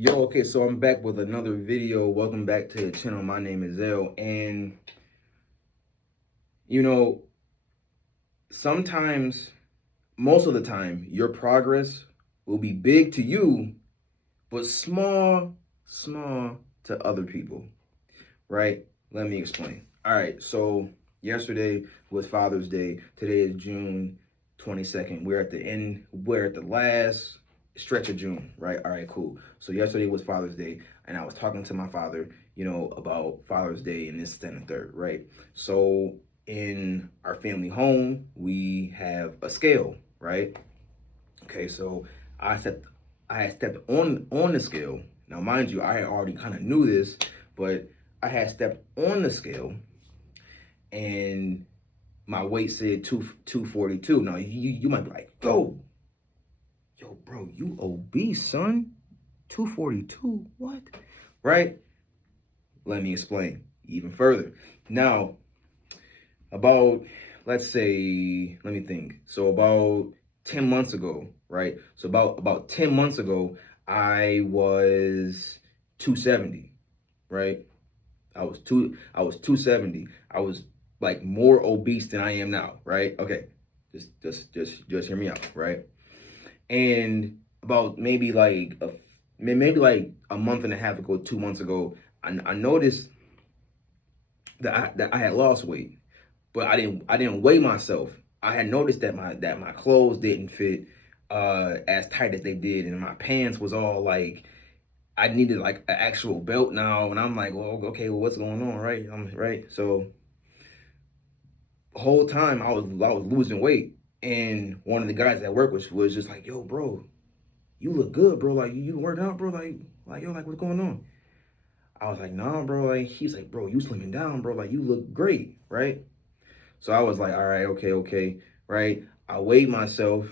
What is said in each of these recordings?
Yo, okay, so I'm back with another video. Welcome back to the channel. My name is El, and you know, sometimes, most of the time, your progress will be big to you, but small to other people, right? Let me explain. All right, so yesterday was Father's Day. Today is June 22nd. We're at the last stretch of June, right? All right, cool. So yesterday was Father's Day, and I was talking to my father, about Father's Day and this, that, and the third, right? So in our family home, we have a scale, right? Okay, so I stepped I had stepped on the scale. Now, mind you, I had already kind of knew this, but I had stepped on the scale, and my weight said 242. Now you might be like, yo, bro, you obese, son. 242, what? Right? Let me explain even further. Now, about, let's say, let me think. So about 10 months ago, right? So about 10 months ago, I was 270, right? I was 270. I was like more obese than I am now, right? Okay. Just hear me out, right? And about maybe like a month and a half ago, 2 months ago, I noticed that I had lost weight, but I didn't weigh myself. I had noticed that my clothes didn't fit as tight as they did, and my pants was all like I needed like an actual belt now, and I'm like, well, okay, well, what's going on, right? Right. So the whole time I was losing weight, and one of the guys at work was just like, yo, bro, you look good, bro. Like you working out, bro. Like yo, like what's going on? I was like, nah, bro. Like he's like, bro, you slimming down, bro. Like you look great, right? So I was like, all right, okay, right? I weighed myself.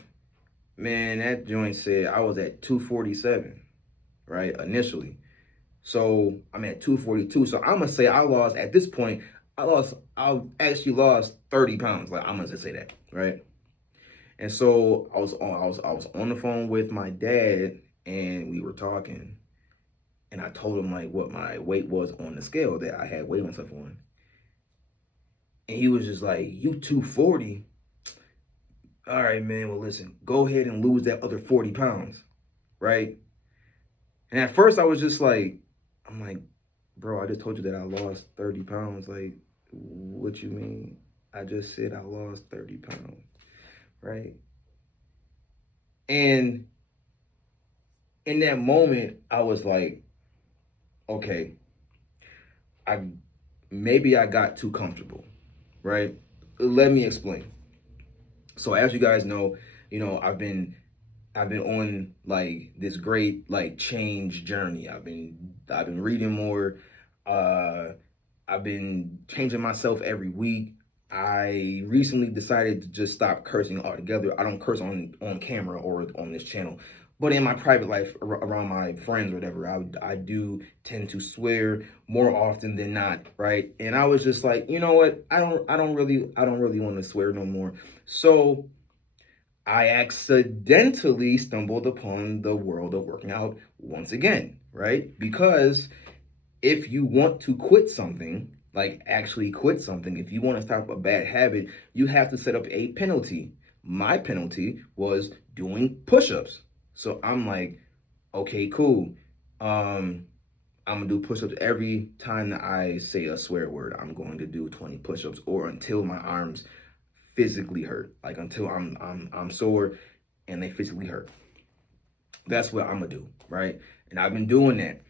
Man, that joint said I was at 247, right? Initially. So I'm at 242. So I'm gonna say at this point, I actually lost 30 pounds. Like I'm gonna just say that, right? And so I was on the phone with my dad, and we were talking, and I told him like what my weight was on the scale that I had weighed myself on. And he was just like, you 240? All right, man, well, listen, go ahead and lose that other 40 pounds, right? And at first I was just like, I'm like, bro, I just told you that I lost 30 pounds. Like, what you mean? I just said I lost 30 pounds, right? And in that moment, I was like, okay, I maybe I got too comfortable, right? Let me explain. So as you guys know, I've been on like this great like change journey. I've been reading more. Uh, I've been changing myself every week. I recently decided to just stop cursing altogether. I don't curse on camera or on this channel, but in my private life around my friends or whatever, I do tend to swear more often than not, right? And I was just like, you know what? I don't really want to swear no more. So I accidentally stumbled upon the world of working out once again, right? Because if you want to quit something, like actually quit something, if you want to stop a bad habit, you have to set up a penalty. My penalty was doing push-ups. So I'm like, okay, cool. I'm gonna do push-ups every time that I say a swear word. I'm going to do 20 push-ups or until my arms physically hurt, like until I'm sore and they physically hurt. That's what I'm gonna do, right? And I've been doing that,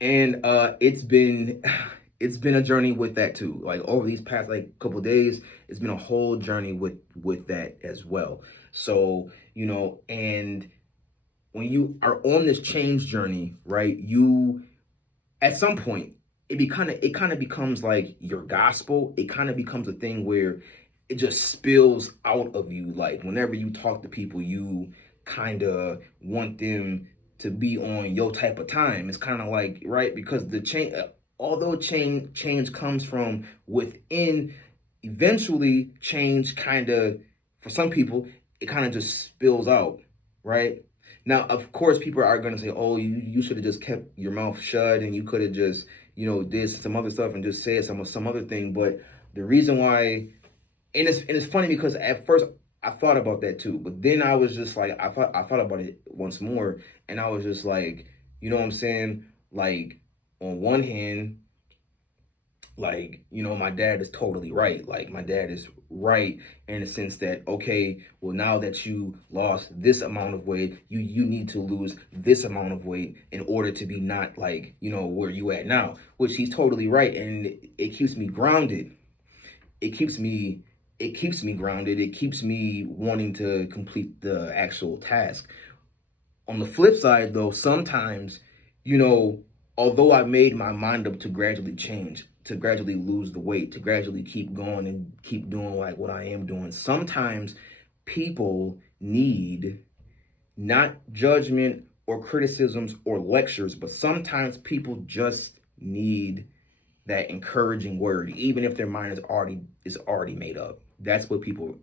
and it's been a journey with that too. Like over these past like couple days, it's been a whole journey with that as well. So and when you are on this change journey, right? You at some point it kind of becomes like your gospel. It kind of becomes a thing where it just spills out of you. Like whenever you talk to people, you kind of want them to be on your type of time. It's kind of like, right, because the change, although change comes from within, eventually change kind of, for some people, it kind of just spills out, right? Now, of course, people are going to say, oh, you should have just kept your mouth shut and you could have just, did some other stuff and just said some other thing. But the reason why, and it's funny because at first I thought about that too, but then I was just like, I thought about it once more, and I was just like, you know what I'm saying? Like, on one hand, like, my dad is totally right. Like, my dad is right in the sense that, okay, well, now that you lost this amount of weight, you need to lose this amount of weight in order to be not like, where you at now, which he's totally right. And it keeps me grounded. It keeps me grounded. It keeps me wanting to complete the actual task. On the flip side, though, sometimes, although I made my mind up to gradually change, to gradually lose the weight, to gradually keep going and keep doing like what I am doing, sometimes people need not judgment or criticisms or lectures, but sometimes people just need that encouraging word, even if their mind is already made up. That's what people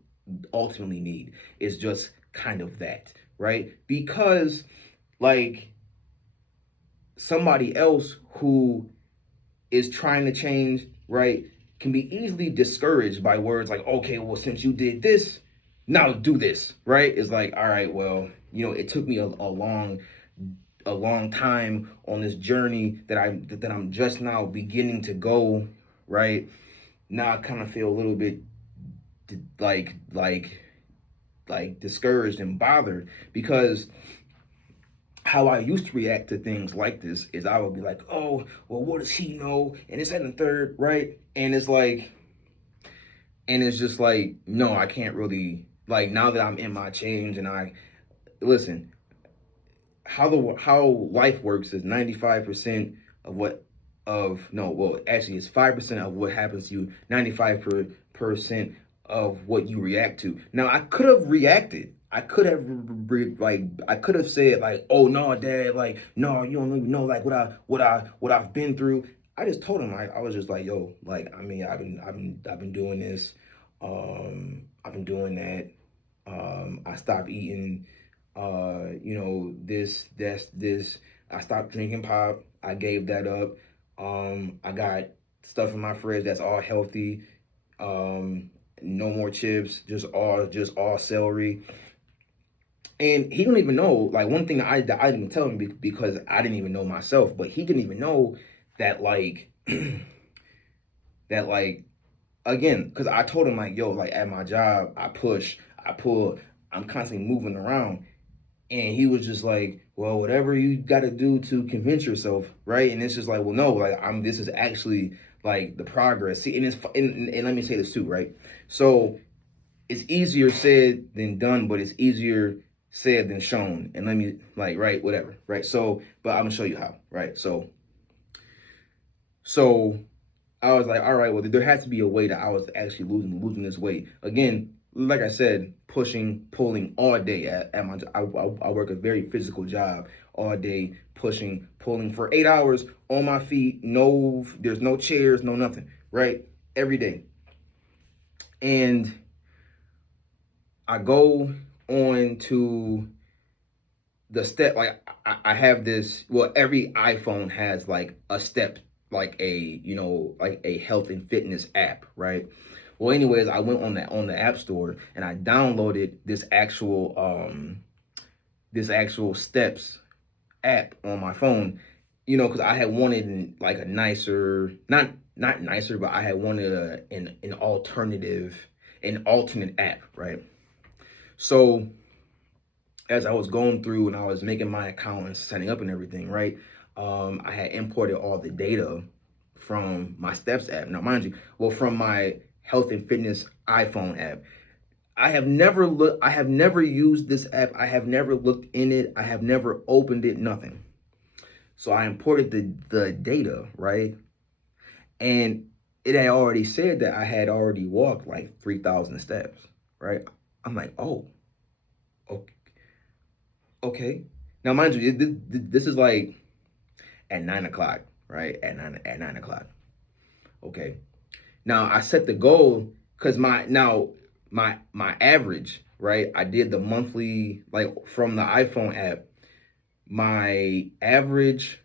ultimately need, is just kind of that, right? Because like somebody else who is trying to change, right, can be easily discouraged by words like, okay, well, since you did this, now do this, right? It's like, all right, well, it took me a long time on this journey that I'm just now beginning to go, right? Now I kind of feel a little bit like discouraged and bothered, because how I used to react to things like this is I would be like, oh, well, what does he know? And it's at the third, right? And it's just like, no, I can't really, like, now that I'm in my change and listen, how life works is 95% of actually it's 5% of what happens to you, 95% of what you react to. Now, I could have reacted. I could have said like, "Oh no, Dad, like no, you don't even know like what I've been through." I just told him, I was just like, "Yo, like, I mean, I've been doing this, I've been doing that. I stopped eating, this. I stopped drinking pop. I gave that up. I got stuff in my fridge that's all healthy. No more chips, just all celery." And he don't even know, like, one thing I didn't even tell him because I didn't even know myself, but he didn't even know that, like, that, like, again, because I told him, like, yo, like, at my job, I push, I pull, I'm constantly moving around. And he was just like, well, whatever you got to do to convince yourself, right? And it's just like, well, no, like, this is actually, like, the progress. See, and let me say this too, right? So it's easier said than done, but it's easier said than shown. And let me, like, right, whatever, right? So, but I'm gonna show you how, right? So I was like, all right, well, there has to be a way that I was actually losing this weight. Again, like I said, pushing, pulling all day at my job. I work a very physical job all day, pushing, pulling for 8 hours on my feet. No, there's no chairs, no nothing, right? Every day. And I go on to the step, like I have this, well, every iPhone has like a step, like a health and fitness app, right? Well, anyways, I went on the App Store and I downloaded this actual steps app on my phone, because I had wanted like a nicer, not nicer, but I had wanted an alternate app, right? So as I was going through and I was making my account and setting up and everything, right? I had imported all the data from my Steps app. Now, mind you, well, from my health and fitness iPhone app. I have never used this app. I have never looked in it. I have never opened it, nothing. So I imported the data, right? And it had already said that I had already walked like 3,000 steps, right? I'm like, oh, okay. Now, mind you, this is like at 9 o'clock, right? At 9 o'clock. Okay. Now I set the goal because my average, right? I did the monthly, like from the iPhone app. my average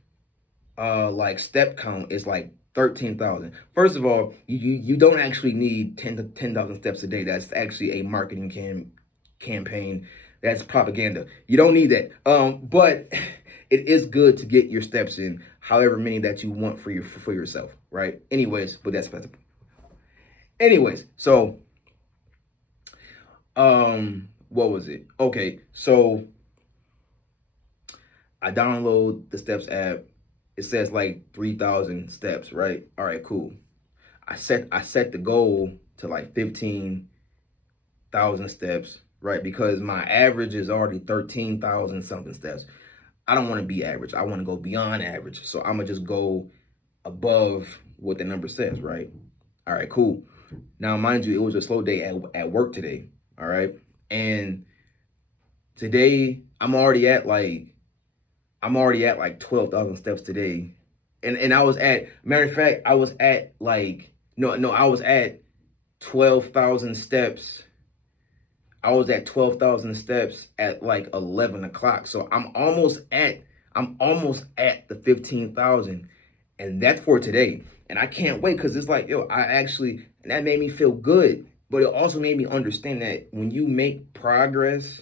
like step count is like 13,000. First of all, you don't actually need 10,000 steps a day. That's actually a marketing campaign. That's propaganda. You don't need that. But it is good to get your steps in, however many that you want for yourself, right? Anyways, but that's anyways. So what was it? Okay, so I download the Steps app. It says like 3,000 steps, right? All right, cool. I set the goal to like 15,000 steps, right? Because my average is already 13,000 something steps. I don't want to be average. I want to go beyond average. So I'm gonna just go above what the number says, right? All right, cool. Now, mind you, it was a slow day at work today. All right, and today I'm already at like 12,000 steps today. And I was at, matter of fact, I was at like, no, I was at 12,000 steps. I was at 12,000 steps at like 11 o'clock. So I'm almost at the 15,000. And that's for today. And I can't wait because it's like, yo, and that made me feel good. But it also made me understand that when you make progress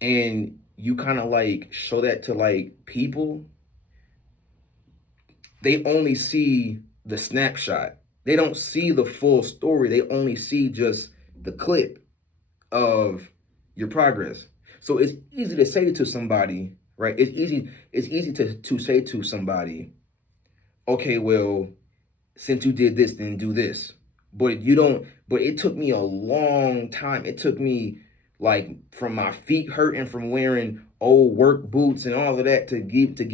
and you kind of like show that to like people, they only see the snapshot. They don't see the full story. They only see just the clip of your progress. So it's easy to say to somebody, right? It's easy to say to somebody, okay, well, since you did this, then do this. But it took me a long time. It took me like from my feet hurting from wearing old work boots and all of that to get to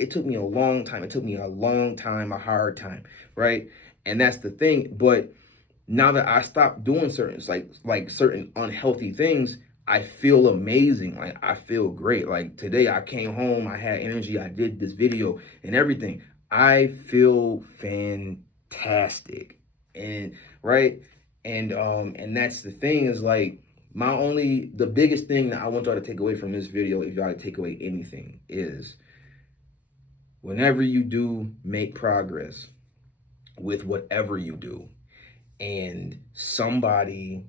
it took me a long time. It took me a long time, a hard time, right? And that's the thing. But now that I stopped doing certain certain unhealthy things, I feel amazing. Like I feel great. Like today I came home, I had energy, I did this video and everything. I feel fantastic. And right? And that's the thing is like the biggest thing that I want y'all to take away from this video, if y'all to take away anything, is whenever you do make progress with whatever you do, and somebody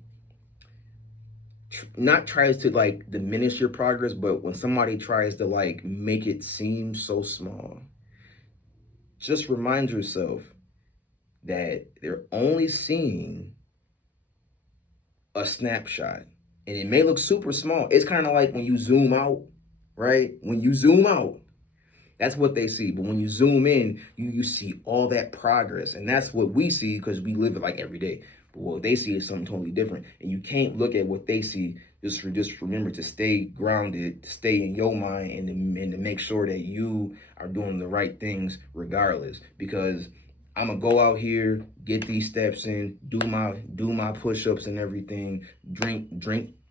not tries to like diminish your progress, but when somebody tries to like make it seem so small, just remind yourself that they're only seeing a snapshot. And it may look super small. It's kind of like when you zoom out, right? When you zoom out, that's what they see. But when you zoom in, you see all that progress. And that's what we see because we live it like every day. But what they see is something totally different. And you can't look at what they see. Just remember to stay grounded, to stay in your mind, and to make sure that you are doing the right things regardless. Because I'm gonna go out here, get these steps in, do my push-ups and everything, drink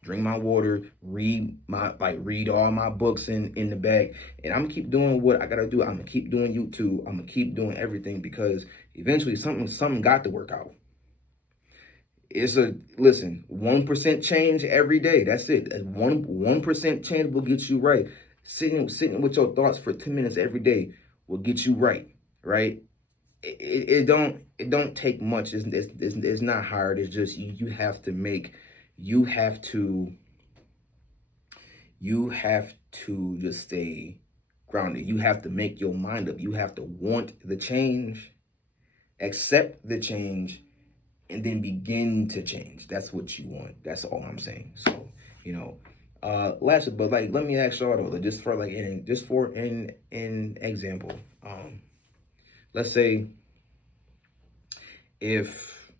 my water, read all my books in the back, and I'm gonna keep doing what I gotta do. I'm gonna keep doing YouTube. I'm gonna keep doing everything because eventually something got to work out. It's 1% change every day. That's it. 1% change will get you right. Sitting with your thoughts for 10 minutes every day will get you right, right? It don't take much. It's not hard. It's just you have to just stay grounded. You have to make your mind up. You have to want the change, accept the change, and then begin to change. That's what you want. That's all I'm saying. So, lastly, but like, let me ask y'all though, just for an example, let's say if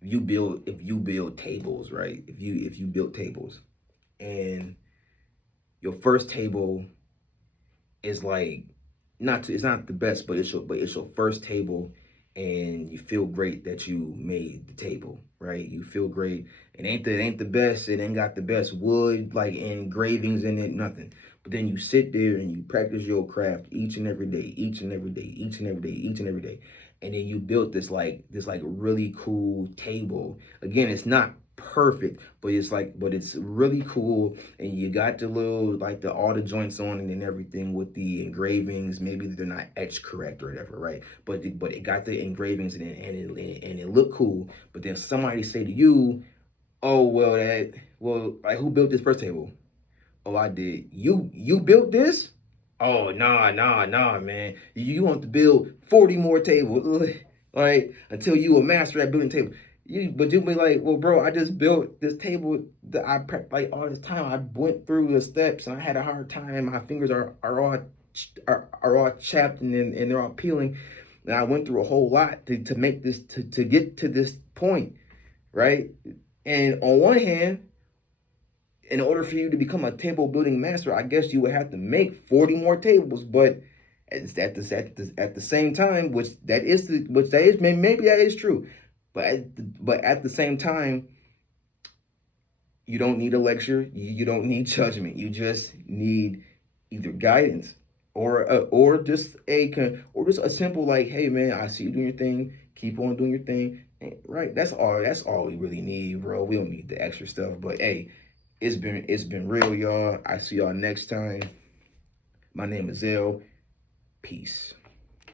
you build tables, right? If you build tables and your first table is like it's not the best, but it's your first table, and you feel great that you made the table, right? You feel great. It ain't the best. It ain't got the best wood, like engravings in it, nothing. But then you sit there and you practice your craft each and every day, each and every day, each and every day, each and every day. And then you built this really cool table. Again, it's not perfect, but it's really cool, and you got the little all the joints on it and everything with the engravings. Maybe they're not etched correct or whatever, right? But it got the engravings in it, and it looked cool. But then somebody say to you, oh well, like, who built this first table? Oh, I did. You built this? Oh, nah, man. You want to build 40 more tables, right? Until you a master at building tables. But you'll be like, well, bro, I just built this table that I prepped like all this time. I went through the steps and I had a hard time. My fingers are all chapped and they're all peeling. And I went through a whole lot to make this to get to this point, right? And on one hand, in order for you to become a table building master, I guess you would have to make 40 more tables. But at the same time, which that is maybe that is true, but at the same time, you don't need a lecture, you don't need judgment. You just need either guidance or just a simple like, hey man, I see you doing your thing, keep on doing your thing. Right? That's all we really need, bro. We don't need the extra stuff. But hey, it's been real, y'all. I see y'all next time. My name is Zell. Peace.